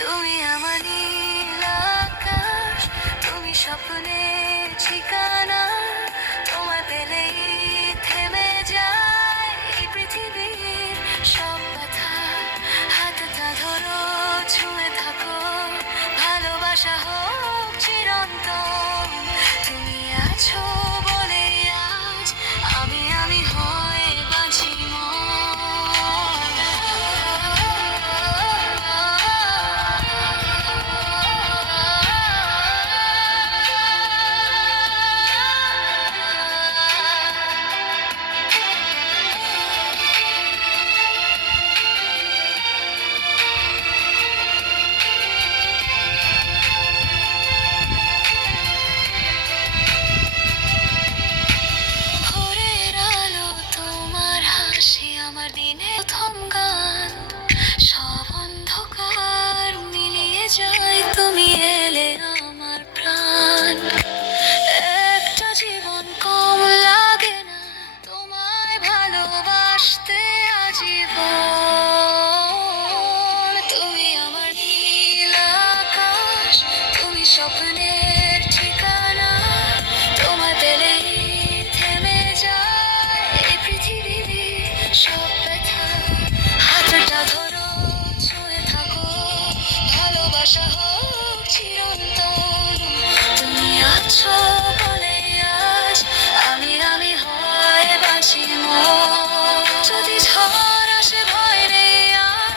তুমি আমার নীল আকাশ, তুমি স্বপ্নের ঠিকানা। তোমায় পেলেই থেমে যায় এই পৃথিবীর সব ব্যথা। হাতটা ধরো, ছুঁয়ে থাকো, ভালোবাসা হোক চিরন্তন। তুমি আছো বলে আজ আমি হয়ে বাঁচি ভোরের আলো, তোমার হাসি আমার দিনে প্রথম গান। সব অন্ধকার মিলিয়ে যায় তুমি এলে আমার প্রাণ। একটা জীবন কম লাগে না তোমায় ভালোবাসতে আজীবন। তুমি আমার নীল আকাশ, তুমি স্বপ্নের ঠিকানা। তোমায় পেলেই থেমে যায় এই পৃথিবীর সব ব্যথা। হাতটা ধরো, ছুঁয়ে থাকো, ভালোবাসা হোক চিরন্তন। তুমি আছো বলে আজ আমি হয়ে বাঁচি যদি ঝড় আসে ভয় নেই আর,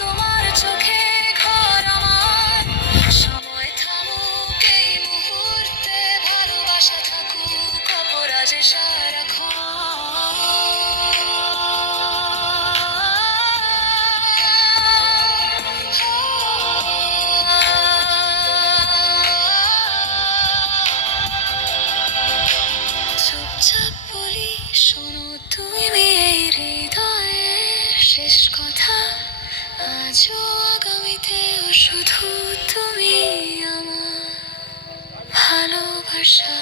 তোমার চোখে ঘর আমার। সময় থামুক এই মুহূর্তে, ভালোবাসা থাকুক অপরাজে সারাক্ষণ। চুপচাপ বলি শোনো তুমি এই হৃদয়ের শেষ কথা। আজও আগামীতেও শুধু তুমি আমার ভালোবাসা।